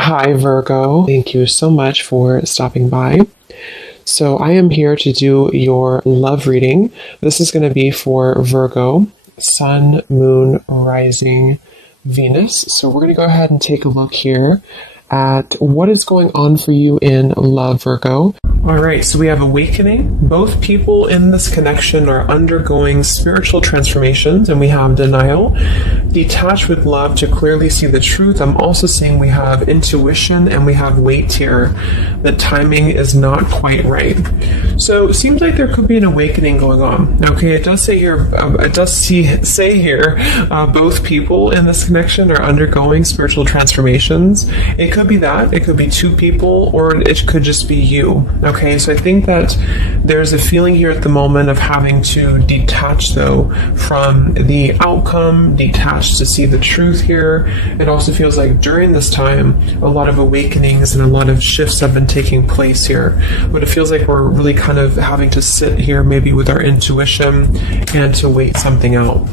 Hi, Virgo. Thank you so much for stopping by. So, I am here to do your love reading. This is going to be for Virgo, Sun, Moon, Rising, Venus. So, we're going to go ahead and take a look here at what is going on for you in love, Virgo. All right, so we have awakening. Both people in this connection are undergoing spiritual transformations, and we have denial. Detach with love to clearly see the truth. I'm also seeing we have intuition and we have wait here. The timing is not quite right. So it seems like there could be an awakening going on. Okay, it does say here, both people in this connection are undergoing spiritual transformations. It could be that. It could be two people, or it could just be you. Okay, so I think that there's a feeling here at the moment of having to detach, though, from the outcome, detach to see the truth here. It also feels like during this time, a lot of awakenings and a lot of shifts have been taking place here. But it feels like we're really kind of having to sit here maybe with our intuition and to wait something out.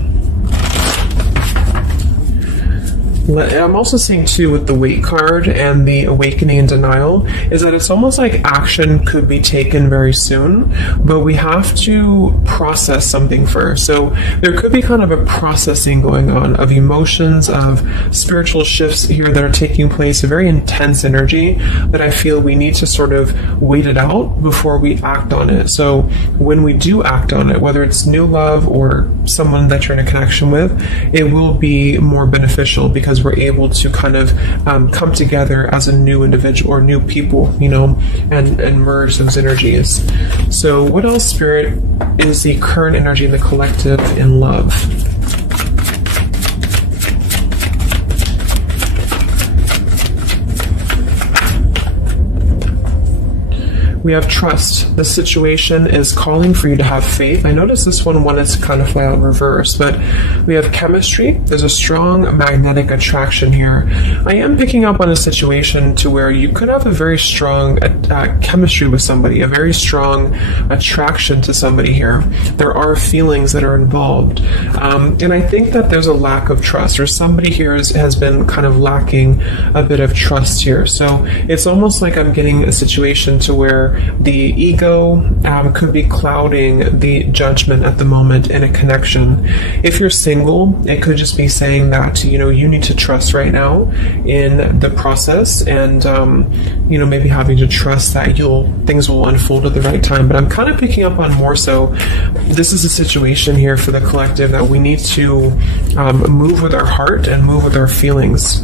I'm also seeing too with the wait card and the awakening and denial is that it's almost like action could be taken very soon, but we have to process something first. So there could be kind of a processing going on of emotions, of spiritual shifts here that are taking place, a very intense energy that I feel we need to sort of wait it out before we act on it. So when we do act on it, whether it's new love or someone that you're in a connection with, it will be more beneficial because we're able to kind of come together as a new individual or new people, and merge those energies. So what else, Spirit, is the current energy in the collective in love? We have trust. The situation is calling for you to have faith. I noticed this one wanted to kind of fly out in reverse, but we have chemistry. There's a strong magnetic attraction here. I am picking up on a situation to where you could have a very strong chemistry with somebody, a very strong attraction to somebody here. There are feelings that are involved. And I think that there's a lack of trust, or somebody here has been kind of lacking a bit of trust here. So it's almost like I'm getting a situation to where the ego could be clouding the judgment at the moment in a connection. If you're single, it could just be saying that, you need to trust right now in the process and, maybe having to trust that things will unfold at the right time. But I'm kind of picking up on more so, this is a situation here for the collective that we need to move with our heart and move with our feelings.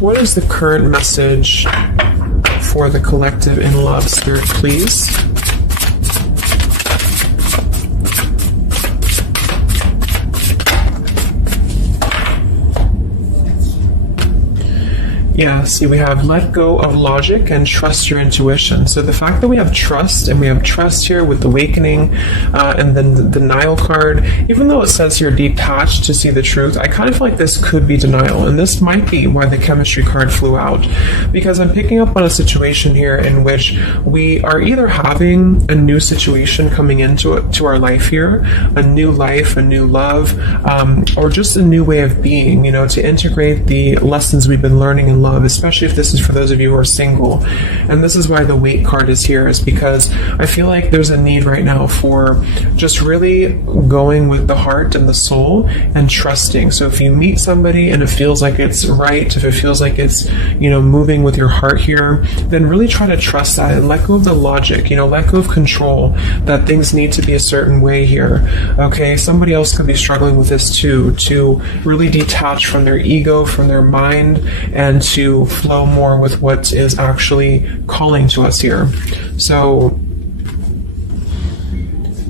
What is the current message for the collective in love, Spirit, please? Yeah, see, we have let go of logic and trust your intuition. So the fact that we have trust, and we have trust here with the awakening, and then the denial card, even though it says here detached to see the truth, I kind of feel like this could be denial. And this might be why the chemistry card flew out. Because I'm picking up on a situation here in which we are either having a new situation coming into our life here, a new life, a new love, or just a new way of being, to integrate the lessons we've been learning in love, especially if this is for those of you who are single. And this is why the wait card is here, is because I feel like there's a need right now for just really going with the heart and the soul and trusting. So if you meet somebody and it feels like it's right, if it feels like it's, moving with your heart here, then really try to trust that and let go of the logic, let go of control, that things need to be a certain way here. Okay, somebody else could be struggling with this too, to really detach from their ego, from their mind, and to flow more with what is actually calling to us here. So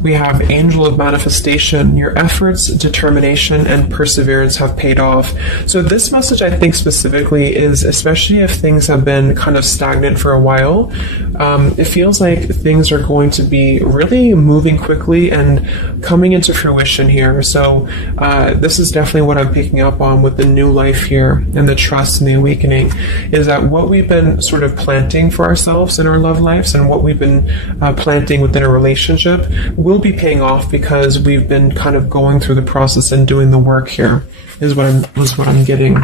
we have Angel of Manifestation. Your efforts, determination, and perseverance have paid off. So this message, I think specifically, is especially if things have been kind of stagnant for a while, it feels like things are going to be really moving quickly and coming into fruition here. So this is definitely what I'm picking up on with the new life here and the trust and the awakening, is that what we've been sort of planting for ourselves in our love lives and what we've been planting within a relationship will be paying off because we've been kind of going through the process and doing the work here, is what I'm getting.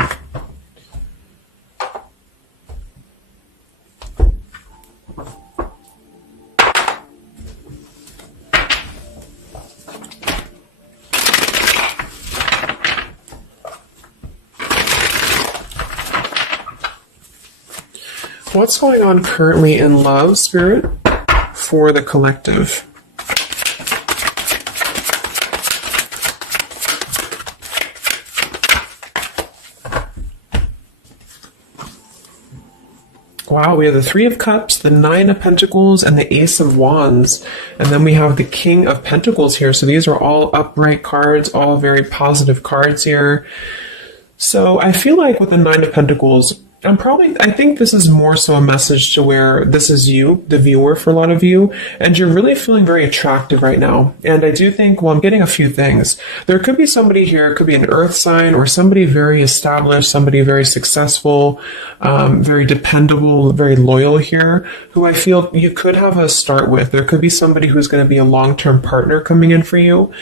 What's going on currently in love, Spirit, for the collective? Wow, we have the Three of Cups, the Nine of Pentacles, and the Ace of Wands. And then we have the King of Pentacles here. So these are all upright cards, all very positive cards here. So I feel like with the Nine of Pentacles, I think this is more so a message to where this is you, the viewer, for a lot of you, and you're really feeling very attractive right now. And I do think, well, I'm getting a few things. There could be somebody here, it could be an earth sign or somebody very established, somebody very successful, very dependable, very loyal here, who I feel you could have a start with. There could be somebody who's going to be a long-term partner coming in for you.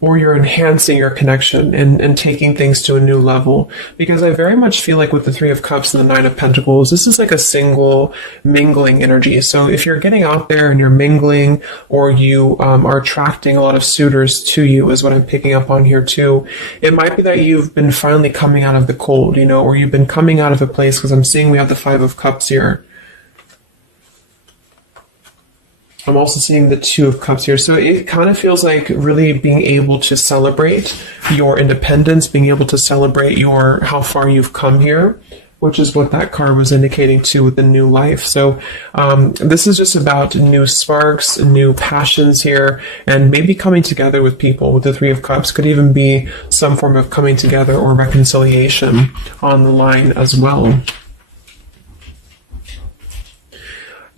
Or you're enhancing your connection and taking things to a new level. Because I very much feel like with the Three of Cups and the Nine of Pentacles, this is like a single mingling energy. So if you're getting out there and you're mingling, or you are attracting a lot of suitors to you, is what I'm picking up on here too. It might be that you've been finally coming out of the cold, or you've been coming out of a place, because I'm seeing we have the Five of Cups here. I'm also seeing the Two of Cups here. So it kind of feels like really being able to celebrate your independence, being able to celebrate how far you've come here, which is what that card was indicating too with the new life. So this is just about new sparks, new passions here, and maybe coming together with people. With the Three of Cups could even be some form of coming together or reconciliation on the line as well.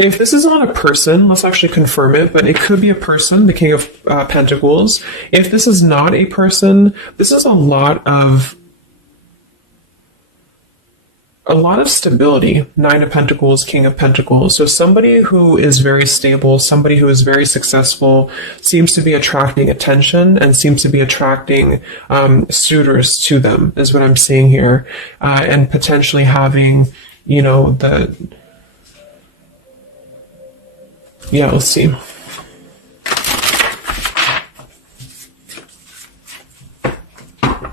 If this is not a person, let's actually confirm it, but it could be a person, the King of Pentacles. If this is not a person, this is a lot of stability. Nine of Pentacles, King of Pentacles. So somebody who is very stable, somebody who is very successful, seems to be attracting attention and seems to be attracting suitors to them, is what I'm seeing here. And potentially having, yeah, let's see.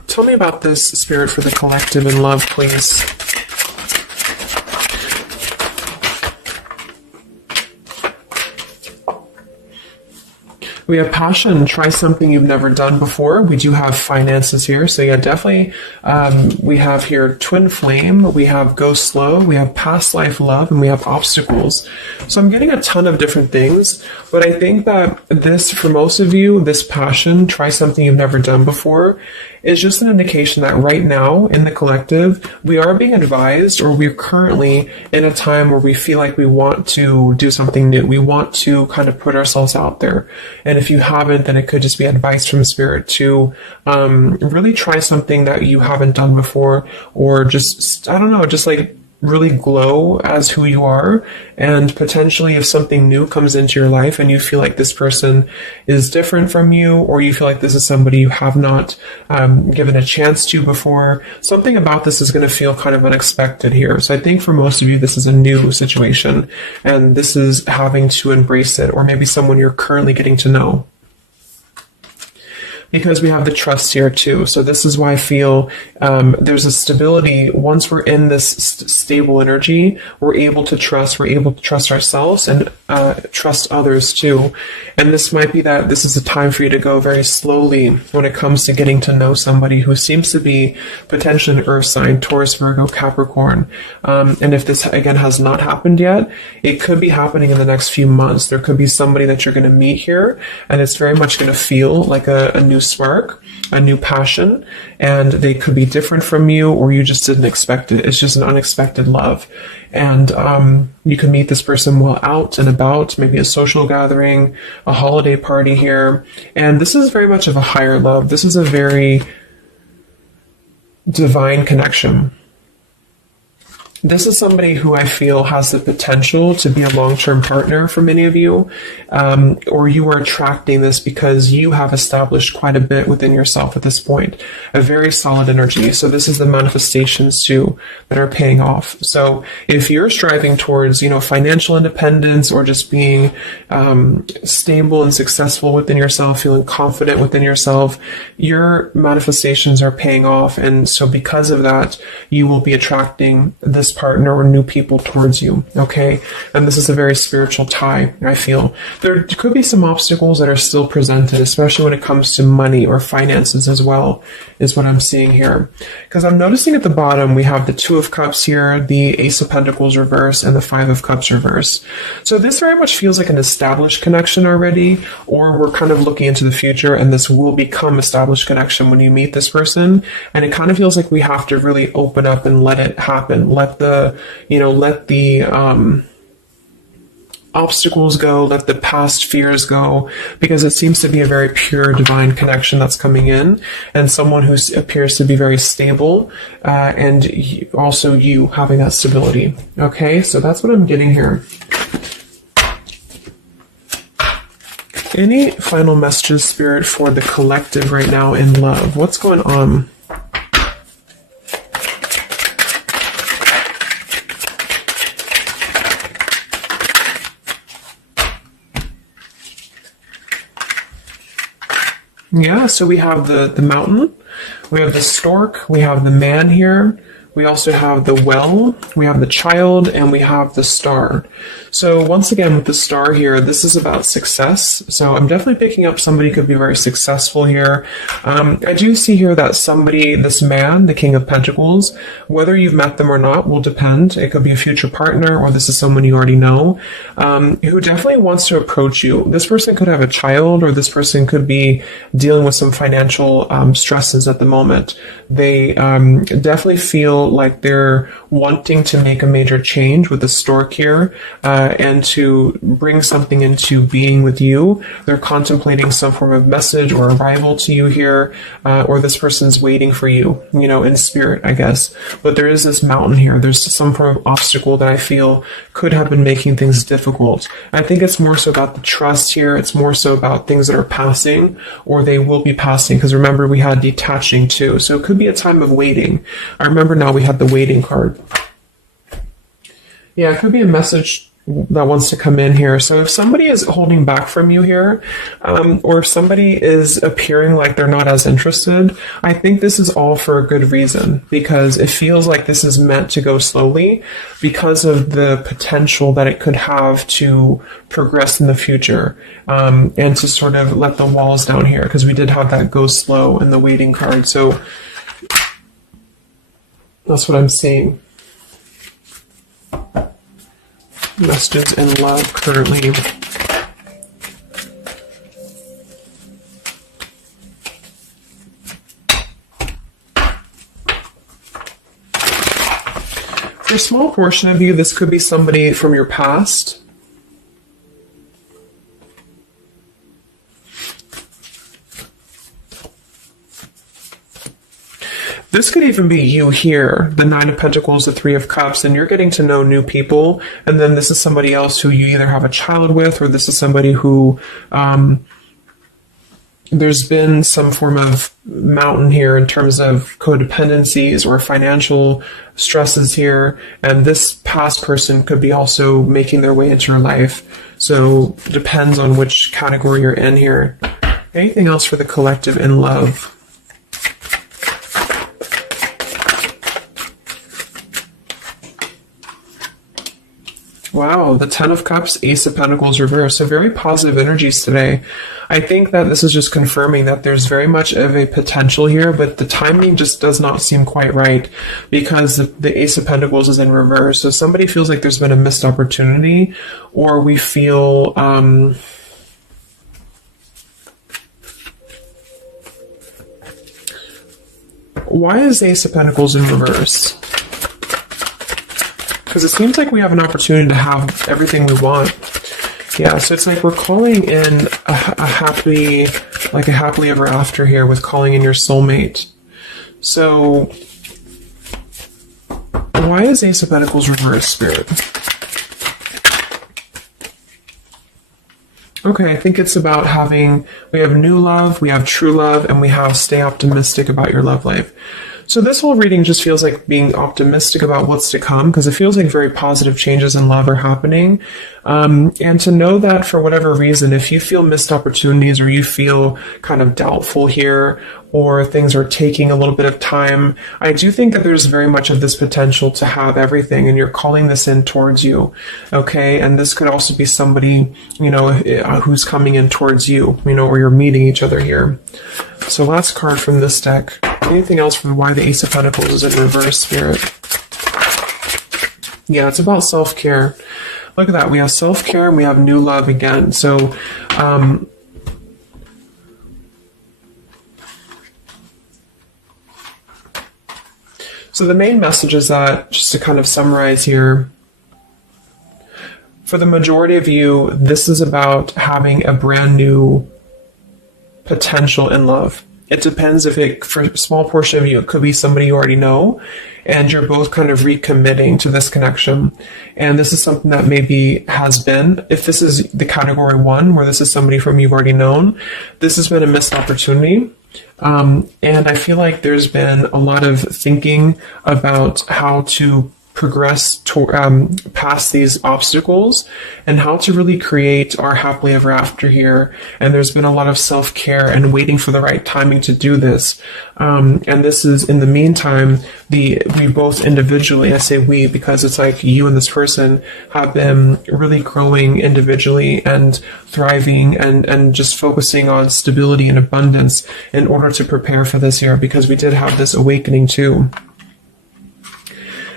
Tell me about this, Spirit, for the collective in love, please. We have passion. Try something you've never done before. We do have finances here. So yeah, definitely. We have here twin flame. We have go slow. We have past life love, and we have obstacles. So I'm getting a ton of different things, but I think that this, for most of you, this passion, try something you've never done before, is just an indication that right now in the collective, we are being advised, or we're currently in a time where we feel like we want to do something new. We want to kind of put ourselves out there. And if you haven't, then it could just be advice from Spirit to really try something that you haven't done before, or just, I don't know, just like really glow as who you are. And potentially if something new comes into your life and you feel like this person is different from you, or you feel like this is somebody you have not given a chance to before, something about this is going to feel kind of unexpected here. So I think for most of you, this is a new situation, and this is having to embrace it, or maybe someone you're currently getting to know. Because we have the trust here too. So this is why I feel there's a stability. Once we're in this stable energy, we're able to trust ourselves and trust others too. And this might be that this is a time for you to go very slowly when it comes to getting to know somebody who seems to be potentially an earth sign, Taurus, Virgo, Capricorn. And if this, again, has not happened yet, it could be happening in the next few months. There could be somebody that you're going to meet here, and it's very much going to feel like a new spark, a new passion, and they could be different from you, or you just didn't expect it. It's just an unexpected love. And you can meet this person while out and about, maybe a social gathering, a holiday party here. And this is very much of a higher love. This is a very divine connection. This is somebody who I feel has the potential to be a long-term partner for many of you, or you are attracting this because you have established quite a bit within yourself at this point, a very solid energy. So this is the manifestations too that are paying off. So if you're striving towards, financial independence or just being stable and successful within yourself, feeling confident within yourself, your manifestations are paying off. And so because of that, you will be attracting this partner or new people towards you. Okay. And this is a very spiritual tie, I feel. There could be some obstacles that are still presented, especially when it comes to money or finances as well, is what I'm seeing here. Because I'm noticing at the bottom, we have the Two of Cups here, the Ace of Pentacles reverse, and the Five of Cups reverse. So this very much feels like an established connection already, or we're kind of looking into the future and this will become established connection when you meet this person. And it kind of feels like we have to really open up and let it happen. Let the obstacles go, let the past fears go, because it seems to be a very pure divine connection that's coming in, and someone who appears to be very stable, and also you having that stability. Okay, so that's what I'm getting here. Any final messages, Spirit, for the collective right now in love? What's going on? Yeah, so we have the mountain, we have the stork, we have the man here, we also have the well, we have the child, and we have the star. So once again, with the star here, this is about success. So I'm definitely picking up somebody could be very successful here. I do see here that somebody, this man, the King of Pentacles, whether you've met them or not will depend. It could be a future partner, or this is someone you already know, who definitely wants to approach you. This person could have a child, or this person could be dealing with some financial stresses at the moment. They definitely feel like they're wanting to make a major change with the stork here, and to bring something into being with you. They're contemplating some form of message or arrival to you here, or this person's waiting for you, in spirit, I guess. But there is this mountain here. There's some form of obstacle that I feel could have been making things difficult. I think it's more so about the trust here. It's more so about things that are passing, or they will be passing, because remember, we had detaching too. So it could be a time of waiting. I remember now we had the waiting card. Yeah, it could be a message that wants to come in here. So if somebody is holding back from you here, or if somebody is appearing like they're not as interested, I think this is all for a good reason, because it feels like this is meant to go slowly because of the potential that it could have to progress in the future, and to sort of let the walls down here, because we did have that go slow in the waiting card. So that's what I'm seeing. Messages in love currently. For a small portion of you, this could be somebody from your past. This could even be you here, the Nine of Pentacles, the Three of Cups, and you're getting to know new people. And then this is somebody else who you either have a child with, or this is somebody who there's been some form of mountain here in terms of codependencies or financial stresses here. And this past person could be also making their way into your life. So it depends on which category you're in here. Anything else for the collective in love? Wow, the Ten of Cups, Ace of Pentacles reverse. So very positive energies today. I think that this is just confirming that there's very much of a potential here, but the timing just does not seem quite right, because the Ace of Pentacles is in reverse. So somebody feels like there's been a missed opportunity, or we feel why is Ace of Pentacles in reverse? Because it seems like we have an opportunity to have everything we want. Yeah, so it's like we're calling in a happily ever after here, with calling in your soulmate. So why why is Ace of Pentacles reversed, Spirit? Okay, I think it's about we have new love, we have true love, and we have stay optimistic about your love life. So this whole reading just feels like being optimistic about what's to come, because it feels like very positive changes in love are happening. And to know that for whatever reason, if you feel missed opportunities or you feel kind of doubtful here, or things are taking a little bit of time, I do think that there's very much of this potential to have everything, and you're calling this in towards you. Okay. And this could also be somebody, you know, who's coming in towards you, you know, or you're meeting each other here. So last card from this deck. Anything else from why the Ace of Pentacles is in reverse, Spirit? Yeah, it's about self-care. Look at that. We have self-care and we have new love again. So, so the main message is that, just to kind of summarize here, for the majority of you, this is about having a brand new potential in love. It depends for a small portion of you, it could be somebody you already know, and you're both kind of recommitting to this connection. And this is something that maybe has been, if this is the category 1, where this is somebody from you've already known, this has been a missed opportunity. And I feel like there's been a lot of thinking about how to progress past these obstacles and how to really create our happily ever after here. And there's been a lot of self-care and waiting for the right timing to do this. And this is, in the meantime, we both individually, I say we because it's like you and this person have been really growing individually and thriving and just focusing on stability and abundance in order to prepare for this year, because we did have this awakening too.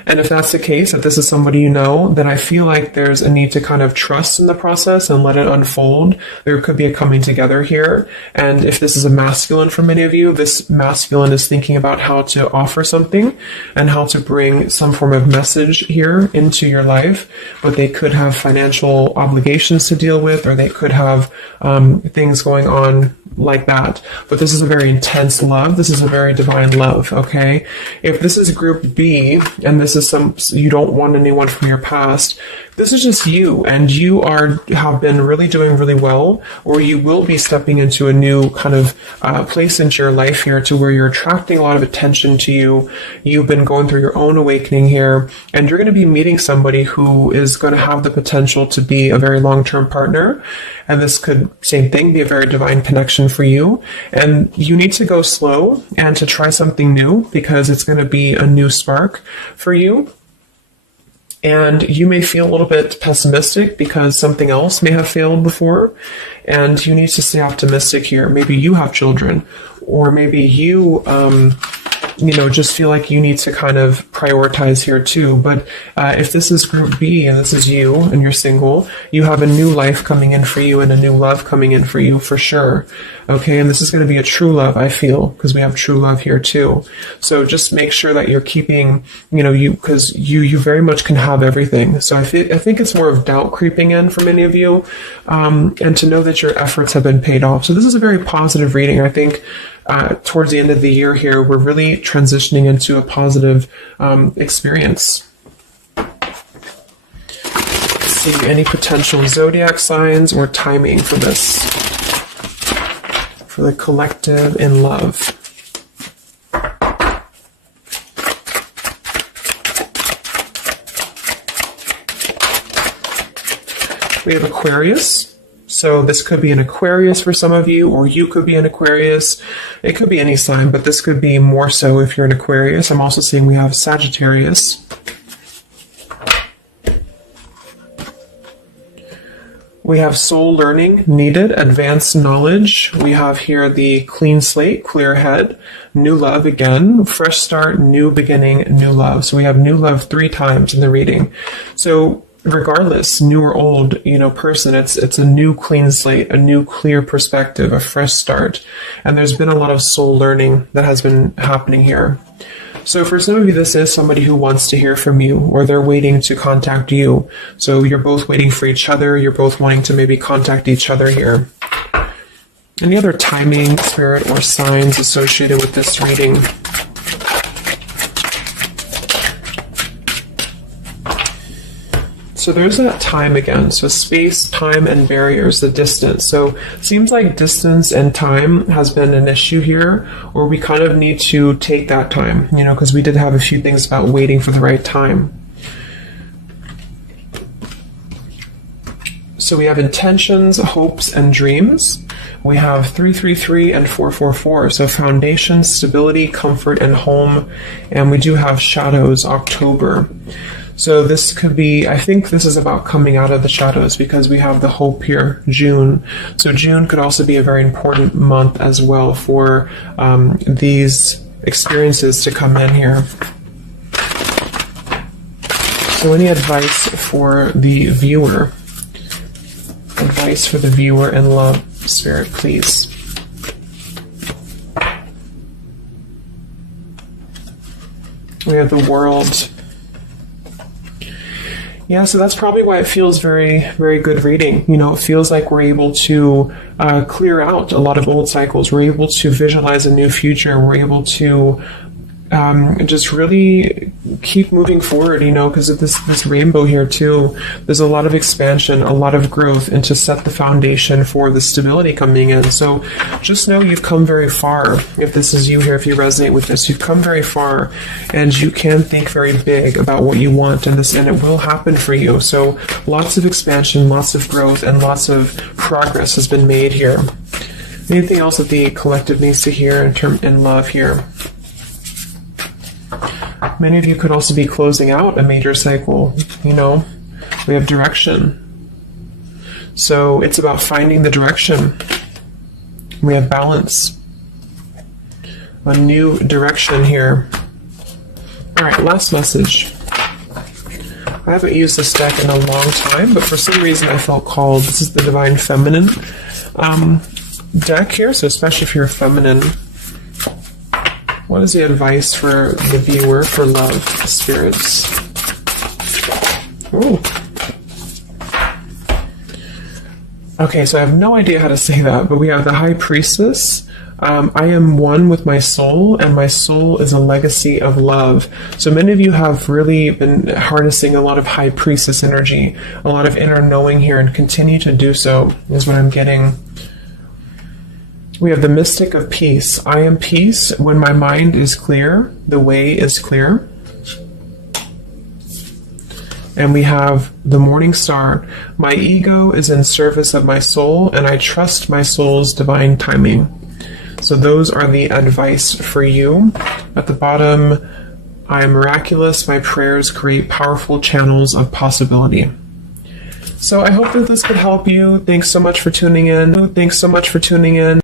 And if that's the case, if this is somebody you know, then I feel like there's a need to kind of trust in the process and let it unfold. There could be a coming together here. And if this is a masculine for many of you, this masculine is thinking about how to offer something and how to bring some form of message here into your life. But they could have financial obligations to deal with, or they could have things going on like that. But this is a very intense love. This is a very divine love, okay? If this is group B, and this is you don't want anyone from your past, this is just you, and you have been really doing really well, or you will be stepping into a new kind of place into your life here, to where you're attracting a lot of attention to you. You've been going through your own awakening here, and you're going to be meeting somebody who is going to have the potential to be a very long-term partner. And this could, same thing, be a very divine connection for you. And you need to go slow and to try something new, because it's going to be a new spark for you. And you may feel a little bit pessimistic because something else may have failed before. And you need to stay optimistic here. Maybe you have children, or maybe you, just feel like you need to kind of prioritize here too. But if this is group B and this is you and you're single, you have a new life coming in for you and a new love coming in for you for sure. Okay, and this is going to be a true love, I feel, because we have true love here too. So just make sure that you're keeping, because you very much can have everything. So I think it's more of doubt creeping in for many of you, and to know that your efforts have been paid off. So this is a very positive reading. I think towards the end of the year here, we're really transitioning into a positive experience. Let's see, any potential zodiac signs or timing for this, for the collective in love. We have Aquarius. So this could be an Aquarius for some of you, or you could be an Aquarius. It could be any sign, but this could be more so if you're an Aquarius. I'm also seeing we have Sagittarius. We have soul learning needed, advanced knowledge. We have here the clean slate, clear head, new love again, fresh start, new beginning, new love. So we have new love 3 times in the reading. So regardless, new or old, person, it's a new clean slate, a new clear perspective, a fresh start. And there's been a lot of soul learning that has been happening here. So for some of you, this is somebody who wants to hear from you, or they're waiting to contact you. So you're both waiting for each other. You're both wanting to maybe contact each other here. Any other timing, spirit, or signs associated with this reading? So there's that time again. So space, time, and barriers, the distance. So it seems like distance and time has been an issue here, or we kind of need to take that time, you know, because we did have a few things about waiting for the right time. So we have intentions, hopes, and dreams. We have 333 and 444. So foundation, stability, comfort, and home. And we do have shadows, October. So this could be, I think this is about coming out of the shadows, because we have the hope here, June. So June could also be a very important month as well for these experiences to come in here. So any advice for the viewer? Advice for the viewer in love, Spirit, please. We have the World. Yeah, so that's probably why it feels very, very good reading. You know, it feels like we're able to clear out a lot of old cycles. We're able to visualize a new future. We're able to just really keep moving forward, you know, because of this rainbow here too. There's a lot of expansion, a lot of growth, and to set the foundation for the stability coming in. So just know you've come very far. If this is you here, if you resonate with this, you've come very far, and you can think very big about what you want, and it will happen for you. So lots of expansion, lots of growth, and lots of progress has been made here. Anything else that the collective needs to hear in love here? Many of you could also be closing out a major cycle. You know, we have direction. So it's about finding the direction. We have balance. A new direction here. All right, last message. I haven't used this deck in a long time, but for some reason I felt called. This is the Divine Feminine deck here, so especially if you're feminine. What is the advice for the viewer for love, spirits? Ooh. Okay, so I have no idea how to say that, but we have the High Priestess. I am one with my soul, and my soul is a legacy of love. So many of you have really been harnessing a lot of High Priestess energy, a lot of inner knowing here, and continue to do so, is what I'm getting. We have the Mystic of Peace. I am peace. When my mind is clear, the way is clear. And we have the Morning Star. My ego is in service of my soul, and I trust my soul's divine timing. So those are the advice for you. At the bottom, I am miraculous. My prayers create powerful channels of possibility. So I hope that this could help you. Thanks so much for tuning in.